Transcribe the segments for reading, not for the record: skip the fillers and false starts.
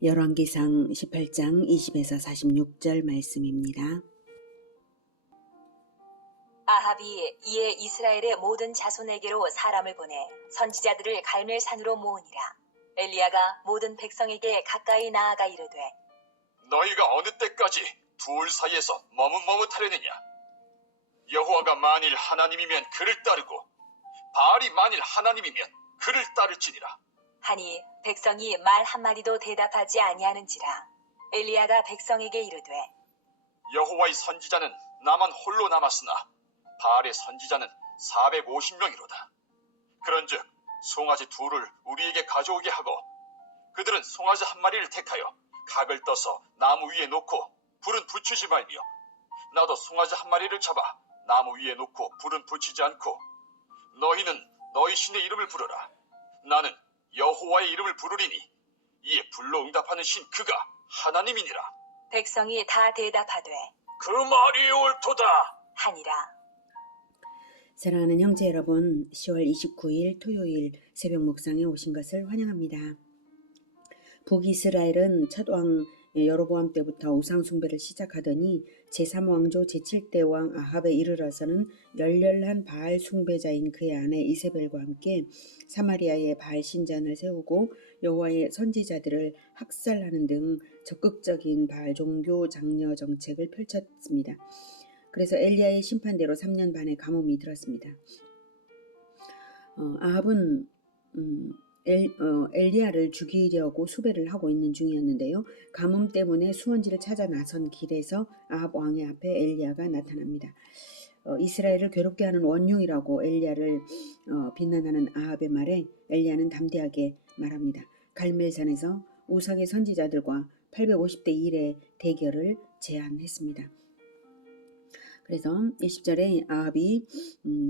열왕기상 18장 20에서 46절 말씀입니다. 아합이 이에 이스라엘의 모든 자손에게로 사람을 보내 선지자들을 갈멜산으로 모으니라. 엘리야가 모든 백성에게 가까이 나아가 이르되, 너희가 어느 때까지 둘 사이에서 머뭇머뭇하려느냐? 여호와가 만일 하나님이면 그를 따르고 바알이 만일 하나님이면 그를 따를지니라. 하니 백성이 말 한마디도 대답하지 아니하는지라. 엘리야가 백성에게 이르되, 여호와의 선지자는 나만 홀로 남았으나 바알의 선지자는 450명이로다. 그런즉 송아지 둘을 우리에게 가져오게 하고 그들은 송아지 한 마리를 택하여 각을 떠서 나무 위에 놓고 불은 붙이지 말며 나도 송아지 한 마리를 잡아 나무 위에 놓고 불은 붙이지 않고 너희는 너희 신의 이름을 부르라. 나는 여호와의 이름을 부르리니 이에 불로 응답하는 신 그가 하나님이니라. 백성이 다 대답하되 그 말이 옳도다 하니라. 사랑하는 형제 여러분, 10월 29일 토요일 새벽 묵상에 오신 것을 환영합니다. 북이스라엘은 첫 왕 여로보암 때부터 우상 숭배를 시작하더니 제3왕조 제7대 왕 아합에 이르러서는 열렬한 바알 숭배자인 그의 아내 이세벨과 함께 사마리아에 바알 신전을 세우고 여호와의 선지자들을 학살하는 등 적극적인 바알 종교 장려 정책을 펼쳤습니다. 그래서 엘리야의 심판대로 3년 반의 가뭄이 들었습니다. 아합은 엘리야를 죽이려고 수배를 하고 있는 중이었는데요. 가뭄 때문에 수원지를 찾아 나선 길에서 아합 왕의 앞에 엘리야가 나타납니다. 이스라엘을 괴롭게 하는 원흉이라고 엘리야를 비난하는 아합의 말에 엘리야는 담대하게 말합니다. 갈멜산에서 우상의 선지자들과 850대 1의 대결을 제안했습니다. 그래서 20절에 아합이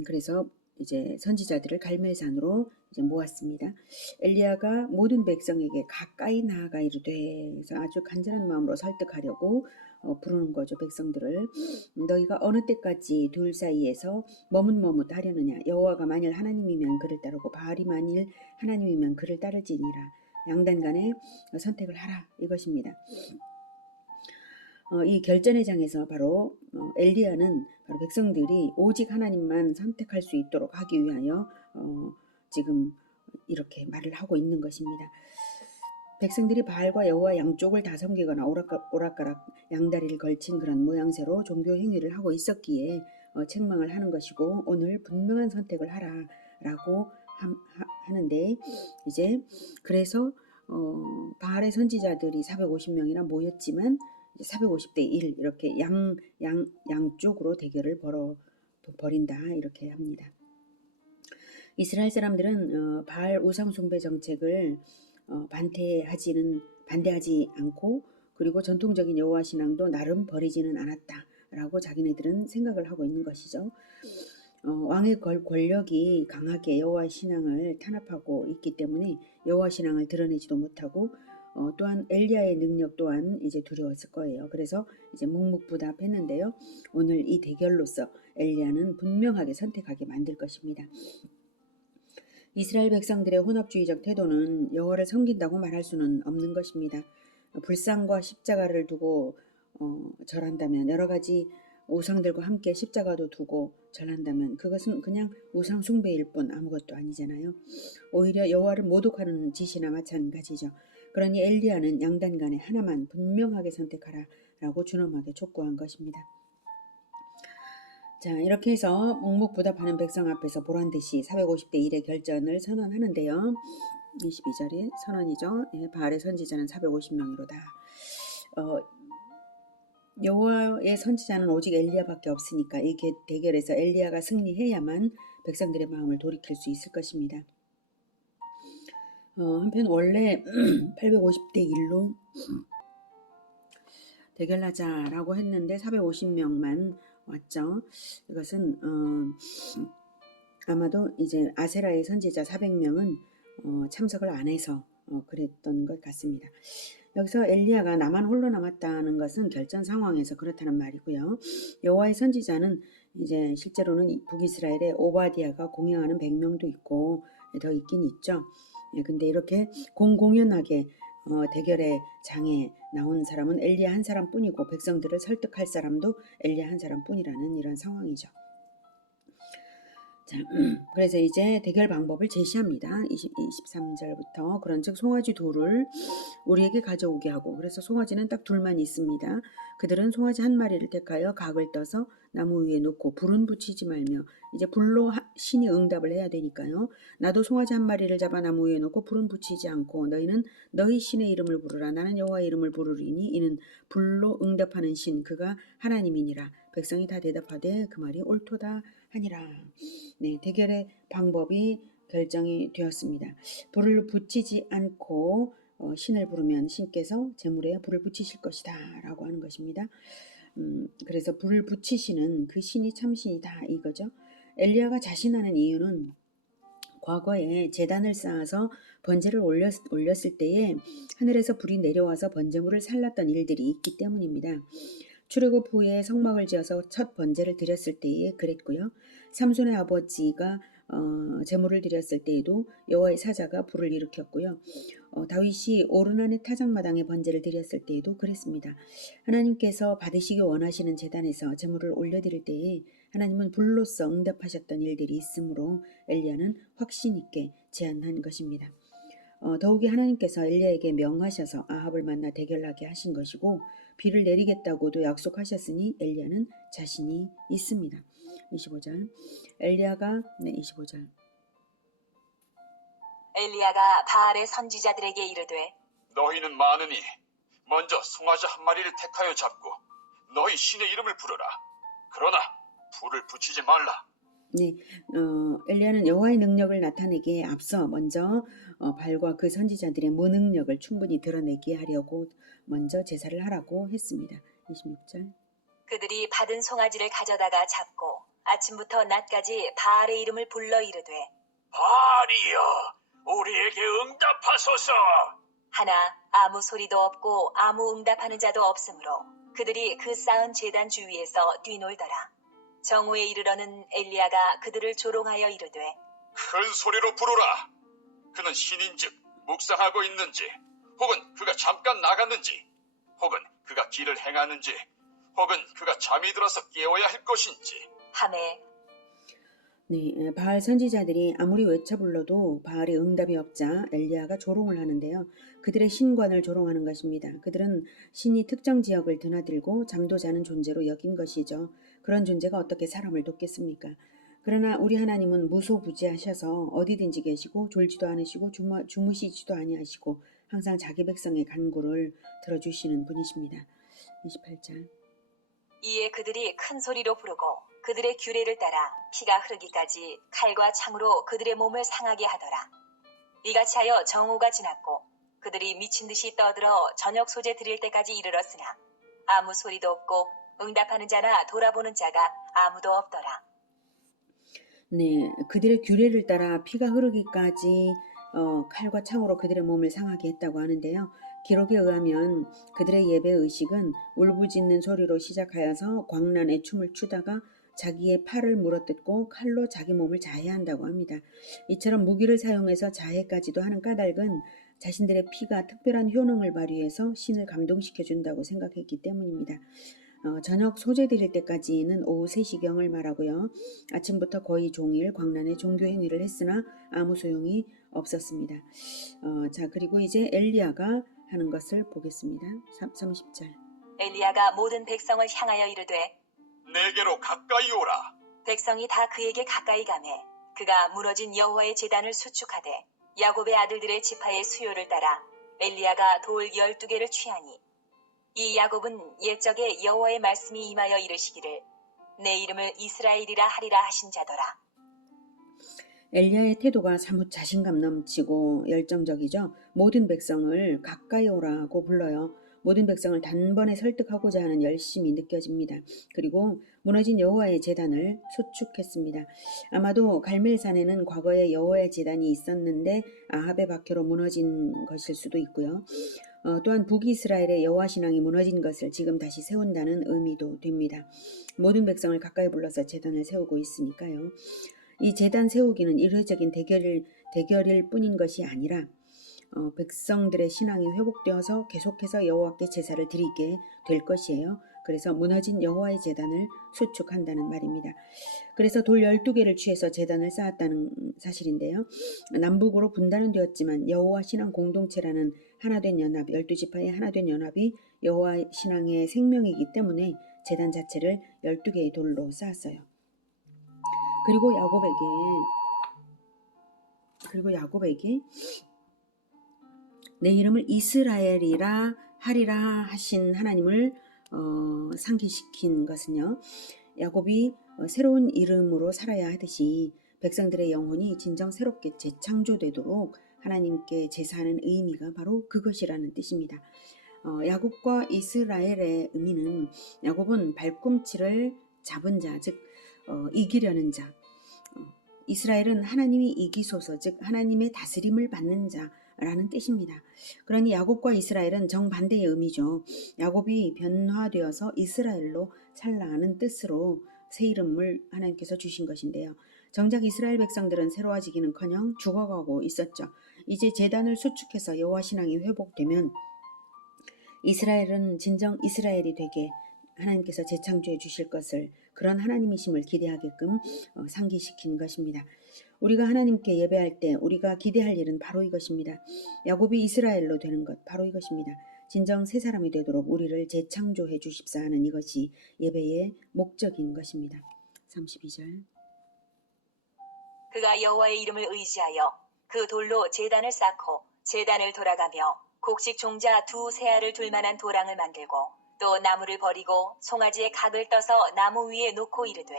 그래서 이제 선지자들을 갈멜산으로 이제 모았습니다. 엘리야가 모든 백성에게 가까이 나아가 이르되, 그래서 아주 간절한 마음으로 설득하려고 부르는 거죠. 백성들을. 너희가 어느 때까지 둘 사이에서 머뭇머뭇하려느냐? 여호와가 만일 하나님이면 그를 따르고 바알이 만일 하나님이면 그를 따를지니라. 양단 간에 선택을 하라, 이것입니다. 이 결전의 장에서 바로 엘리야는 바로 백성들이 오직 하나님만 선택할 수 있도록 하기 위하여 지금 이렇게 말을 하고 있는 것입니다. 백성들이 바알과 여호와 양쪽을 다 섬기거나 오락가락 양다리를 걸친 그런 모양새로 종교 행위를 하고 있었기에 책망을 하는 것이고, 오늘 분명한 선택을 하라라고 하는데, 이제 그래서 바알의 선지자들이 450명이나 모였지만 450대 1 이렇게 양쪽으로 대결을 벌인다, 이렇게 합니다. 이스라엘 사람들은 바알 우상 숭배 정책을 반대하지 않고, 그리고 전통적인 여호와 신앙도 나름 버리지는 않았다라고 자기네들은 생각을 하고 있는 것이죠. 왕의 권력이 강하게 여호와 신앙을 탄압하고 있기 때문에 여호와 신앙을 드러내지도 못하고, 또한 엘리야의 능력 또한 이제 두려웠을 거예요. 그래서 이제 묵묵부답했는데요. 오늘 이 대결로서 엘리야는 분명하게 선택하게 만들 것입니다. 이스라엘 백성들의 혼합주의적 태도는 여호와를 섬긴다고 말할 수는 없는 것입니다. 불상과 십자가를 두고 절한다면, 여러 가지 우상들과 함께 십자가도 두고 절한다면 그것은 그냥 우상 숭배일 뿐 아무것도 아니잖아요. 오히려 여호와를 모독하는 짓이나 마찬가지죠. 그러니 엘리야는 양단 간에 하나만 분명하게 선택하라라고 준엄하게 촉구한 것입니다. 자, 이렇게 해서 묵묵부답하는 백성 앞에서 보란듯이 450대 1의 결전을 선언하는데요. 22절이 선언이죠. 바알의 선지자는 450명이로다. 여호와의 선지자는 오직 엘리야밖에 없으니까 이 대결에서 엘리야가 승리해야만 백성들의 마음을 돌이킬 수 있을 것입니다. 한편 원래 850대 1로 대결하자라고 했는데 450명만 왔죠. 이것은 아마도 이제 아세라의 선지자 400명은 참석을 안 해서 그랬던 것 같습니다. 여기서 엘리야가 나만 홀로 남았다는 것은 결전 상황에서 그렇다는 말이고요. 여호와의 선지자는 이제 실제로는 북이스라엘에 오바디아가 공양하는 100명도 있고 더 있긴 있죠. 근데 이렇게 공공연하게 대결의 장에 나온 사람은 엘리야 한 사람뿐이고 백성들을 설득할 사람도 엘리야 한 사람뿐이라는 이런 상황이죠. 자, 그래서 이제 대결 방법을 제시합니다. 23절부터 그런즉 송아지 둘을 우리에게 가져오게 하고, 그래서 송아지는 딱 둘만 있습니다. 그들은 송아지 한 마리를 택하여 각을 떠서 나무 위에 놓고 불은 붙이지 말며, 이제 불로 신이 응답을 해야 되니까요. 나도 송아지 한 마리를 잡아 나무 위에 놓고 불은 붙이지 않고 너희는 너희 신의 이름을 부르라. 나는 여호와의 이름을 부르리니 이는 불로 응답하는 신 그가 하나님이니라. 백성이 다 대답하되 그 말이 옳도다 하니라. 네, 대결의 방법이 결정이 되었습니다. 불을 붙이지 않고 신을 부르면 신께서 제물에 불을 붙이실 것이다 라고 하는 것입니다. 그래서 불을 붙이시는 그 신이 참신이다 이거죠. 엘리야가 자신하는 이유는 과거에 제단을 쌓아서 번제를 올렸을 때에 하늘에서 불이 내려와서 번제물을 살랐던 일들이 있기 때문입니다. 출애굽 후에 성막을 지어서 첫 번제를 드렸을 때에 그랬고요. 삼손의 아버지가 제물을 드렸을 때에도 여호와의 사자가 불을 일으켰고요. 다윗이 오르난의 타작마당에 번제를 드렸을 때에도 그랬습니다. 하나님께서 받으시기 원하시는 제단에서 제물을 올려드릴 때에 하나님은 불로써 응답하셨던 일들이 있으므로 엘리야는 확신 있게 제안한 것입니다. 더욱이 하나님께서 엘리야에게 명하셔서 아합을 만나 대결하게 하신 것이고 비를 내리겠다고도 약속하셨으니 엘리야는 자신이 있습니다. 25절 엘리야가 25절 엘리야가 바알의 선지자들에게 이르되 너희는 많으니 먼저 송아지 한 마리를 택하여 잡고 너희 신의 이름을 부르라. 그러나 불을 붙이지 말라. 네, 엘리야는 여호와의 능력을 나타내기에 앞서 먼저 발과 그 선지자들의 무능력을 충분히 드러내게 하려고 먼저 제사를 하라고 했습니다. 26절 그들이 받은 송아지를 가져다가 잡고 아침부터 낮까지 바알의 이름을 불러 이르되 바알이여 우리에게 응답하소서. 하나 아무 소리도 없고 아무 응답하는 자도 없으므로 그들이 그 쌓은 제단 주위에서 뛰놀더라. 정오에 이르러는 엘리야가 그들을 조롱하여 이르되 큰 소리로 부르라. 그는 신인즉 묵상하고 있는지, 혹은 그가 잠깐 나갔는지, 혹은 그가 길을 행하는지, 혹은 그가 잠이 들어서 깨워야 할 것인지. 하매 네, 바알 선지자들이 아무리 외쳐 불러도 바알의 응답이 없자 엘리야가 조롱을 하는데요. 그들의 신관을 조롱하는 것입니다. 그들은 신이 특정 지역을 드나들고 잠도 자는 존재로 여긴 것이죠. 그런 존재가 어떻게 사람을 돕겠습니까? 그러나 우리 하나님은 무소부지하셔서 어디든지 계시고 졸지도 않으시고 주무시지도 아니하시고 항상 자기 백성의 간구를 들어주시는 분이십니다. 28절 이에 그들이 큰 소리로 부르고 그들의 규례를 따라 피가 흐르기까지 칼과 창으로 그들의 몸을 상하게 하더라. 이같이 하여 정오가 지났고 그들이 미친 듯이 떠들어 저녁 소재 드릴 때까지 이르렀으나 아무 소리도 없고 응답하는 자나 돌아보는 자가 아무도 없더라. 네, 그들의 규례를 따라 피가 흐르기까지 칼과 창으로 그들의 몸을 상하게 했다고 하는데요. 기록에 의하면 그들의 예배 의식은 울부짖는 소리로 시작하여서 광란의 춤을 추다가 자기의 팔을 물어뜯고 칼로 자기 몸을 자해한다고 합니다. 이처럼 무기를 사용해서 자해까지도 하는 까닭은 자신들의 피가 특별한 효능을 발휘해서 신을 감동시켜준다고 생각했기 때문입니다. 저녁 소재 드릴 때까지는 오후 3시경을 말하고요. 아침부터 거의 종일 광란의 종교 행위를 했으나 아무 소용이 없었습니다. 자, 그리고 이제 엘리야가 하는 것을 보겠습니다. 30절 엘리야가 모든 백성을 향하여 이르되 내게로 가까이 오라. 백성이 다 그에게 가까이 가매 그가 무너진 여호와의 제단을 수축하되 야곱의 아들들의 지파의 수요를 따라 엘리야가 돌 12개를 취하니 이 야곱은 옛적에 여호와의 말씀이 임하여 이르시기를 내 이름을 이스라엘이라 하리라 하신 자더라. 엘리야의 태도가 사뭇 자신감 넘치고 열정적이죠. 모든 백성을 가까이 오라고 불러요. 모든 백성을 단번에 설득하고자 하는 열심이 느껴집니다. 그리고 무너진 여호와의 제단을 수축했습니다. 아마도 갈멜산에는 과거에 여호와의 제단이 있었는데 아합의 박해로 무너진 것일 수도 있고요. 또한 북이스라엘의 여호와 신앙이 무너진 것을 지금 다시 세운다는 의미도 됩니다. 모든 백성을 가까이 불러서 제단을 세우고 있으니까요. 이 제단 세우기는 일회적인 대결일 뿐인 것이 아니라 백성들의 신앙이 회복되어서 계속해서 여호와께 제사를 드리게 될 것이에요. 그래서 무너진 여호와의 제단을 수축한다는 말입니다. 그래서 돌 12개를 취해서 제단을 쌓았다는 사실인데요. 남북으로 분단은 되었지만 여호와 신앙 공동체라는 하나된 연합, 12지파의 하나된 연합이 여호와 신앙의 생명이기 때문에 제단 자체를 12개의 돌로 쌓았어요. 그리고 야곱에게 내 이름을 이스라엘이라 하리라 하신 하나님을 상기시킨 것은요. 야곱이 새로운 이름으로 살아야 하듯이 백성들의 영혼이 진정 새롭게 재창조되도록 하나님께 제사하는 의미가 바로 그것이라는 뜻입니다. 야곱과 이스라엘의 의미는 야곱은 발꿈치를 잡은 자, 즉 이기려는 자, 이스라엘은 하나님이 이기소서, 즉 하나님의 다스림을 받는 자라는 뜻입니다. 그러니 야곱과 이스라엘은 정반대의 의미죠. 야곱이 변화되어서 이스라엘로 살라는 뜻으로 새 이름을 하나님께서 주신 것인데요. 정작 이스라엘 백성들은 새로워지기는커녕 죽어가고 있었죠. 이제 제단을 수축해서 여호와 신앙이 회복되면 이스라엘은 진정 이스라엘이 되게 하나님께서 재창조해 주실 것을, 그런 하나님이심을 기대하게끔 상기시킨 것입니다. 우리가 하나님께 예배할 때 우리가 기대할 일은 바로 이것입니다. 야곱이 이스라엘로 되는 것, 바로 이것입니다. 진정 새 사람이 되도록 우리를 재창조해 주십사 하는 이것이 예배의 목적인 것입니다. 32절. 그가 여호와의 이름을 의지하여 그 돌로 제단을 쌓고 제단을 돌아가며 곡식 종자 두 세알을 둘 만한 도랑을 만들고 또 나무를 버리고 송아지의 각을 떠서 나무 위에 놓고 이르되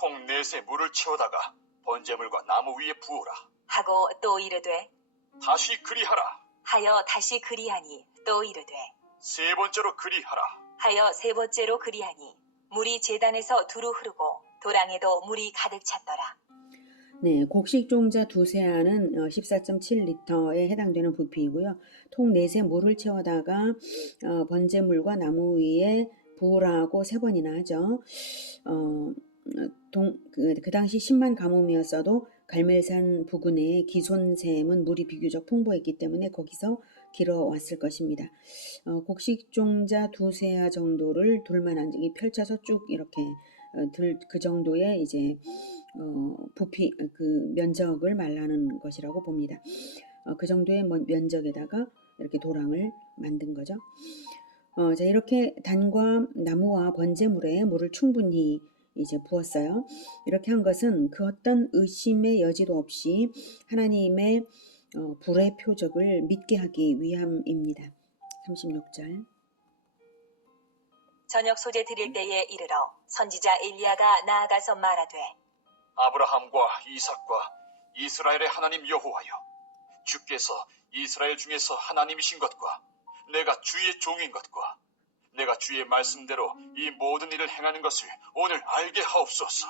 통 넷에 물을 채우다가 번제물과 나무 위에 부으라. 하고 또 이르되 다시 그리하라. 하여 다시 그리하니 또 이르되 세 번째로 그리하라. 하여 세 번째로 그리하니 물이 제단에서 두루 흐르고 도랑에도 물이 가득 찼더라. 네, 곡식 종자 두세 알은 14.7리터에 해당되는 부피이고요. 통 넷에 물을 채워다가 번제물과 나무 위에 부으라고 세 번이나 하죠. 그 당시 10만 가뭄이었어도 갈멜산 부근의 기손샘은 물이 비교적 풍부했기 때문에 거기서 길어왔을 것입니다. 곡식 종자 두세 알 정도를 둘만한 펼쳐서 쭉 이렇게 그 정도의 이제 부피, 그 면적을 말하는 것이라고 봅니다. 그 정도의 면적에다가 이렇게 도랑을 만든 거죠. 자, 이렇게 단과 나무와 번제물에 물을 충분히 이제 부었어요. 이렇게 한 것은 그 어떤 의심의 여지도 없이 하나님의 불의 표적을 믿게 하기 위함입니다. 36절. 저녁 소재 드릴 때에 이르러 선지자 엘리야가 나아가서 말하되 아브라함과 이삭과 이스라엘의 하나님 여호와여, 주께서 이스라엘 중에서 하나님이신 것과 내가 주의 종인 것과 내가 주의 말씀대로 이 모든 일을 행하는 것을 오늘 알게 하옵소서.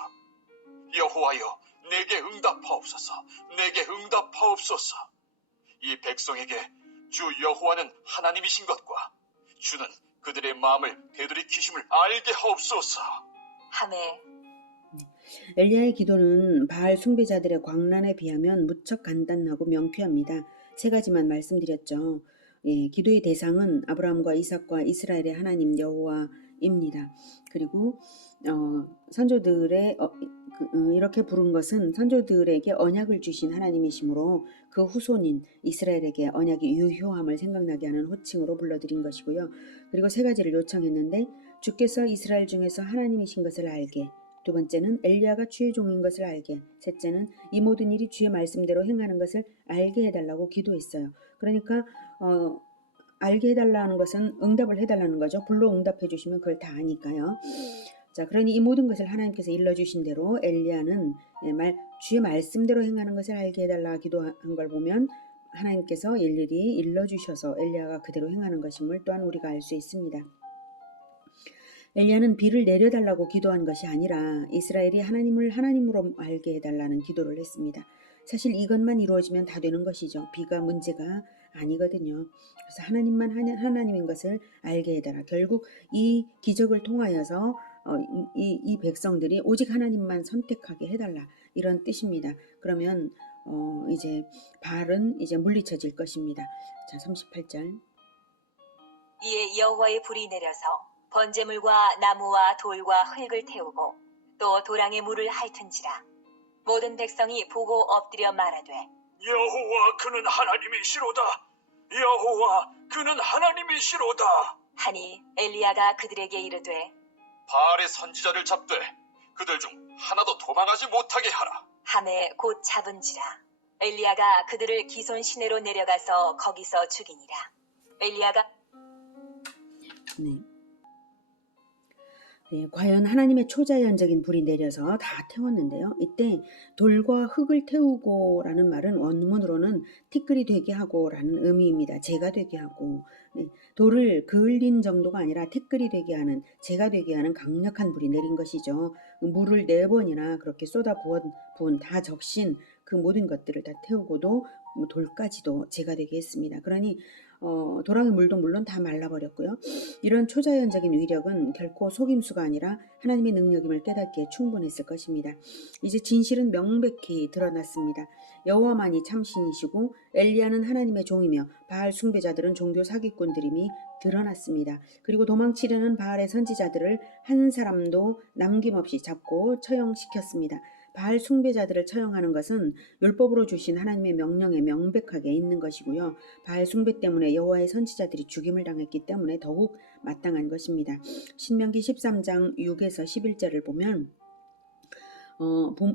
여호와여, 내게 응답하옵소서. 내게 응답하옵소서. 이 백성에게 주 여호와는 하나님이신 것과 주는 그들의 마음을 되돌이키심을 알게 하옵소서. 하매 엘리야의 기도는 바알 숭배자들의 광란에 비하면 무척 간단하고 명쾌합니다. 세 가지만 말씀드렸죠. 기도의 대상은 아브라함과 이삭과 이스라엘의 하나님 여호와입니다. 그리고 선조들의 이렇게 부른 것은 선조들에게 언약을 주신 하나님이시므로 그 후손인 이스라엘에게 언약의 유효함을 생각나게 하는 호칭으로 불러드린 것이고요. 그리고 세 가지를 요청했는데 주께서 이스라엘 중에서 하나님이신 것을 알게, 두 번째는 엘리야가 주의 종인 것을 알게, 셋째는 이 모든 일이 주의 말씀대로 행하는 것을 알게 해달라고 기도했어요. 그러니까 알게 해달라는 것은 응답을 해달라는 거죠. 불로 응답해 주시면 그걸 다 아니까요. 자, 그러니 이 모든 것을 하나님께서 일러주신 대로 엘리야는 주의 말씀대로 행하는 것을 알게 해달라 기도한 걸 보면 하나님께서 일일이 일러주셔서 엘리야가 그대로 행하는 것임을 또한 우리가 알 수 있습니다. 엘리야는 비를 내려달라고 기도한 것이 아니라 이스라엘이 하나님을 하나님으로 알게 해달라는 기도를 했습니다. 사실 이것만 이루어지면 다 되는 것이죠. 비가 문제가 아니거든요. 그래서 하나님만 하나님인 것을 알게 해달라. 결국 이 기적을 통하여서 이 백성들이 오직 하나님만 선택하게 해달라, 이런 뜻입니다. 그러면 이제 바알은 이제 물리쳐질 것입니다. 자, 38절. 이에 여호와의 불이 내려서 번제물과 나무와 돌과 흙을 태우고 또 도랑에 물을 핥은지라. 모든 백성이 보고 엎드려 말하되 여호와 그는 하나님이시로다. 여호와 그는 하나님이시로다. 하니 엘리야가 그들에게 이르되 바알의 선지자를 잡되 그들 중 하나도 도망하지 못하게 하라. 함에 곧 잡은지라. 엘리야가 그들을 기손 시내로 내려가서 거기서 죽이니라. 엘리야가 네. 네, 과연 하나님의 초자연적인 불이 내려서 다 태웠는데요. 이때 돌과 흙을 태우고라는 말은 원문으로는 티끌이 되게 하고라는 의미입니다. 재가 되게 하고, 네, 돌을 그을린 정도가 아니라 티끌이 되게 하는, 재가 되게 하는 강력한 불이 내린 것이죠. 물을 4번이나 그렇게 쏟아 부은 다 적신 그 모든 것들을 다 태우고도 돌까지도 재가 되게 했습니다. 그러니 도랑의 물도 물론 다 말라버렸고요. 이런 초자연적인 위력은 결코 속임수가 아니라 하나님의 능력임을 깨닫기에 충분했을 것입니다. 이제 진실은 명백히 드러났습니다. 여호와만이 참신이시고 엘리야는 하나님의 종이며 바알 숭배자들은 종교 사기꾼들임이 드러났습니다. 그리고 도망치려는 바알의 선지자들을 한 사람도 남김없이 잡고 처형시켰습니다. 바알 숭배자들을 처형하는 것은 율법으로 주신 하나님의 명령에 명백하게 있는 것이고요. 바알 숭배 때문에 여호와의 선지자들이 죽임을 당했기 때문에 더욱 마땅한 것입니다. 신명기 13장 6에서 11절을 보면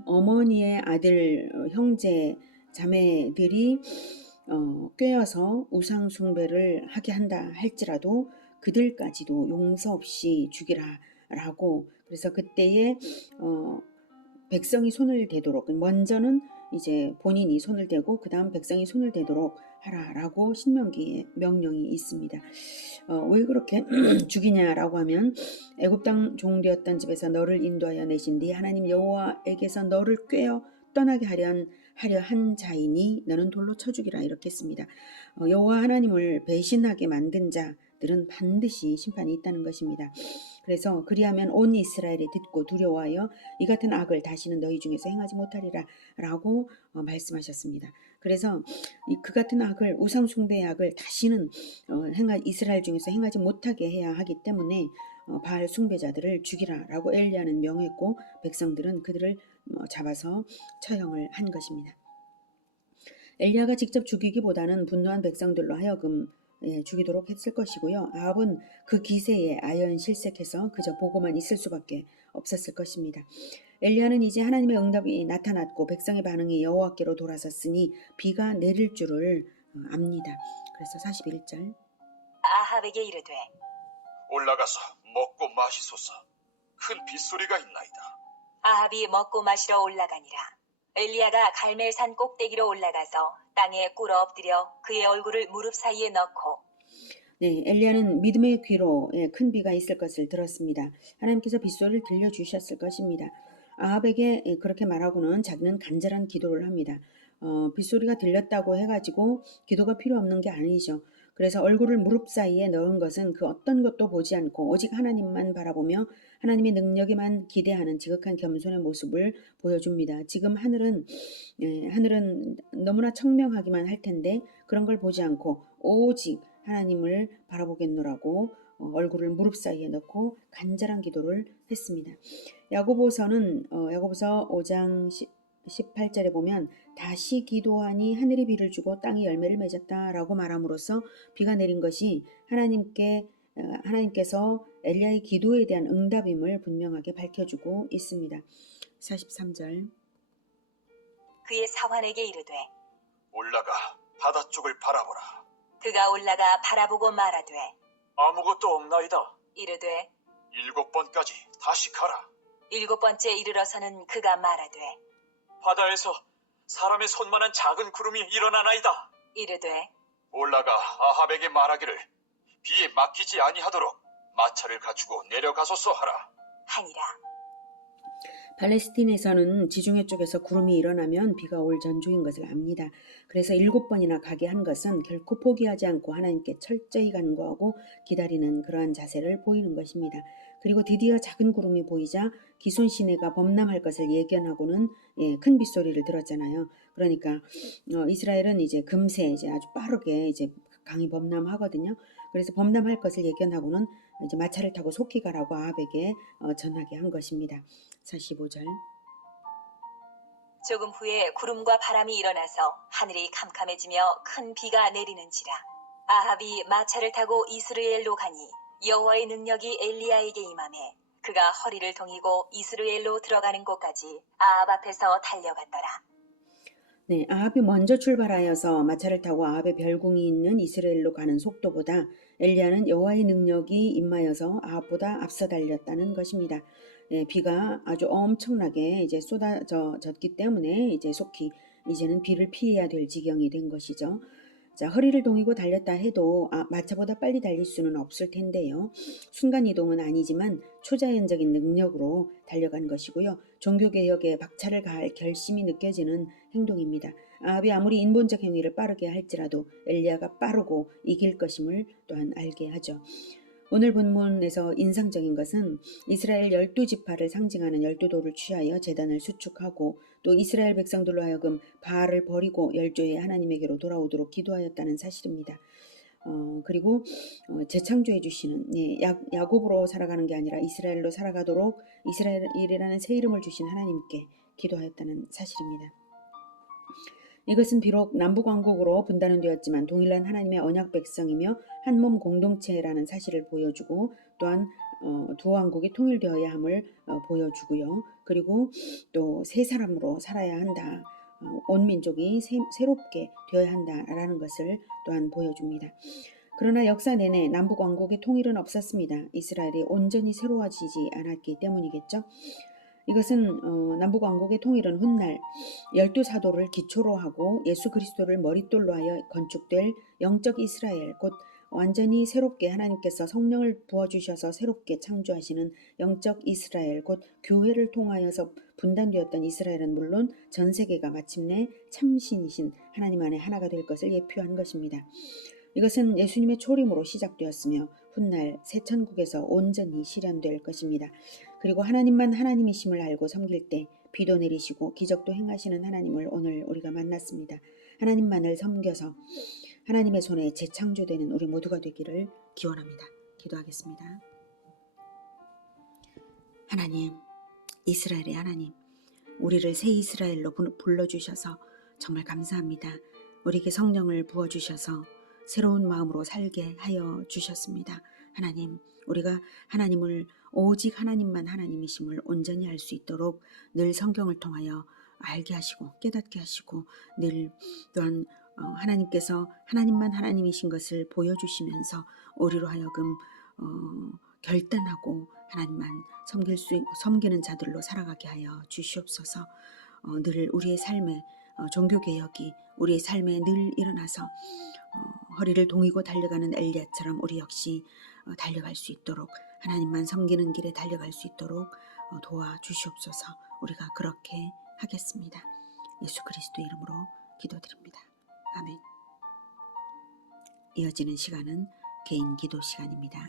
어머니의 아들 형제 자매들이 꾀어서 우상 숭배를 하게 한다 할지라도 그들까지도 용서 없이 죽이라라고. 그래서 그때에 백성이 손을 대도록, 먼저는 이제 본인이 손을 대고 그 다음 백성이 손을 대도록 하라라고 신명기에 명령이 있습니다. 왜 그렇게 죽이냐라고 하면 애굽 땅 종되었던 집에서 너를 인도하여 내신 네 하나님 여호와에게서 너를 꾀어 떠나게 하려 한 자이니 너는 돌로 쳐 죽이라, 이렇게 했습니다. 여호와 하나님을 배신하게 만든 자들은 반드시 심판이 있다는 것입니다. 그래서 그리하면 온 이스라엘이 듣고 두려워하여 이 같은 악을 다시는 너희 중에서 행하지 못하리라 라고 말씀하셨습니다. 그래서 그 같은 악을, 우상 숭배의 악을 다시는 이스라엘 중에서 행하지 못하게 해야 하기 때문에 바알 숭배자들을 죽이라라고 엘리야는 명했고 백성들은 그들을 잡아서 처형을 한 것입니다. 엘리야가 직접 죽이기보다는 분노한 백성들로 하여금 죽이도록 했을 것이고요. 아합은 그 기세에 아연실색해서 그저 보고만 있을 수밖에 없었을 것입니다. 엘리야는 이제 하나님의 응답이 나타났고 백성의 반응이 여호와께로 돌아섰으니 비가 내릴 줄을 압니다. 그래서 41절. 아합에게 이르되 올라가서 먹고 마시소서. 큰 빗소리가 있나이다. 아합이 먹고 마시러 올라가니라. 엘리야가 갈멜산 꼭대기로 올라가서 땅에 꿇어 엎드려 그의 얼굴을 무릎 사이에 넣고. 네, 엘리야는 믿음의 귀로 큰 비가 있을 것을 들었습니다. 하나님께서 빗소리를 들려주셨을 것입니다. 아합에게 그렇게 말하고는 자기는 간절한 기도를 합니다. 빗소리가 들렸다고 해가지고 기도가 필요 없는 게 아니죠. 그래서 얼굴을 무릎 사이에 넣은 것은 그 어떤 것도 보지 않고 오직 하나님만 바라보며 하나님의 능력에만 기대하는 지극한 겸손의 모습을 보여줍니다. 지금 하늘은 너무나 청명하기만 할 텐데 그런 걸 보지 않고 오직 하나님을 바라보겠노라고 얼굴을 무릎 사이에 넣고 간절한 기도를 했습니다. 야고보서 5장 18절에 보면 다시 기도하니 하늘이 비를 주고 땅이 열매를 맺었다라고 말함으로써 비가 내린 것이 하나님께서 엘리야의 기도에 대한 응답임을 분명하게 밝혀주고 있습니다. 43절. 그의 사환에게 이르되 올라가 바다 쪽을 바라보라. 그가 올라가 바라보고 말하되 아무것도 없나이다. 이르되 7번까지 다시 가라. 7번째 이르러서는 그가 말하되 바다에서 사람의 손만한 작은 구름이 일어나나이다. 이르되 올라가 아합에게 말하기를 비에 막히지 아니하도록 마차를 갖추고 내려가소서 하라. 하니라. 팔레스틴에서는 지중해 쪽에서 구름이 일어나면 비가 올 전조인 것을 압니다. 그래서 7번이나 가게 한 것은 결코 포기하지 않고 하나님께 철저히 간구하고 기다리는 그러한 자세를 보이는 것입니다. 그리고 드디어 작은 구름이 보이자 기손 시내가 범람할 것을 예견하고는 큰 빗소리를 들었잖아요. 그러니까 이스라엘은 이제 금세 이제 아주 빠르게 이제 강이 범람하거든요. 그래서 범람할 것을 예견하고는 이제 마차를 타고 속히 가라고 아합에게 전하게 한 것입니다. 45절. 조금 후에 구름과 바람이 일어나서 하늘이 캄캄해지며 큰 비가 내리는지라. 아합이 마차를 타고 이스라엘로 가니 여호와의 능력이 엘리야에게 임하매 그가 허리를 동이고 이스라엘로 들어가는 곳까지 아합 앞에서 달려갔더라. 네, 아합이 먼저 출발하여서 마차를 타고 아합의 별궁이 있는 이스라엘로 가는 속도보다 엘리야는 여호와의 능력이 임하여서 아합보다 앞서 달렸다는 것입니다. 예, 비가 아주 엄청나게 이제 쏟아졌기 때문에 이제 속히 이제는 비를 피해야 될 지경이 된 것이죠. 자, 허리를 동이고 달렸다 해도 마차보다 빨리 달릴 수는 없을 텐데요. 순간이동은 아니지만 초자연적인 능력으로 달려간 것이고요. 종교개혁에 박차를 가할 결심이 느껴지는 행동입니다. 아합이 아무리 인본적 행위를 빠르게 할지라도 엘리야가 빠르고 이길 것임을 또한 알게 하죠. 오늘 본문에서 인상적인 것은 이스라엘 12지파를 상징하는 12돌을 취하여 제단을 수축하고 또 이스라엘 백성들로 하여금 바알을 버리고 열조의 하나님에게로 돌아오도록 기도하였다는 사실입니다. 그리고 재창조해 주시는 야곱으로 살아가는 게 아니라 이스라엘로 살아가도록 이스라엘이라는 새 이름을 주신 하나님께 기도하였다는 사실입니다. 이것은 비록 남북왕국으로 분단은 되었지만 동일한 하나님의 언약 백성이며 한몸 공동체라는 사실을 보여주고 또한 두 왕국이 통일되어야 함을 보여주고요. 그리고 또 새 사람으로 살아야 한다. 온 민족이 새롭게 되어야 한다라는 것을 또한 보여줍니다. 그러나 역사 내내 남북왕국의 통일은 없었습니다. 이스라엘이 온전히 새로워지지 않았기 때문이겠죠. 이것은 남북왕국의 통일은 훗날 12사도를 기초로 하고 예수 그리스도를 머릿돌로 하여 건축될 영적 이스라엘, 곧 완전히 새롭게 하나님께서 성령을 부어주셔서 새롭게 창조하시는 영적 이스라엘, 곧 교회를 통하여서 분단되었던 이스라엘은 물론 전 세계가 마침내 참신이신 하나님 안에 하나가 될 것을 예표한 것입니다. 이것은 예수님의 초림으로 시작되었으며 훗날 새 천국에서 온전히 실현될 것입니다. 그리고 하나님만 하나님이심을 알고 섬길 때 비도 내리시고 기적도 행하시는 하나님을 오늘 우리가 만났습니다. 하나님만을 섬겨서 하나님의 손에 재창조되는 우리 모두가 되기를 기원합니다. 기도하겠습니다. 하나님, 이스라엘의 하나님, 우리를 새 이스라엘로 불러주셔서 정말 감사합니다. 우리에게 성령을 부어주셔서 새로운 마음으로 살게 하여 주셨습니다. 하나님, 우리가 하나님을 오직 하나님만 하나님이심을 온전히 알 수 있도록 늘 성경을 통하여 알게 하시고 깨닫게 하시고 늘 또한 하나님께서 하나님만 하나님이신 것을 보여주시면서 우리로 하여금 결단하고 하나님만 섬기는 자들로 살아가게 하여 주시옵소서. 늘 우리의 삶에 종교개혁이 우리의 삶에 늘 일어나서 허리를 동이고 달려가는 엘리야처럼 우리 역시 달려갈 수 있도록 하나님만 섬기는 길에 달려갈 수 있도록 도와주시옵소서. 우리가 그렇게 하겠습니다. 예수 그리스도 이름으로 기도드립니다. 아멘. 이어지는 시간은 개인 기도 시간입니다.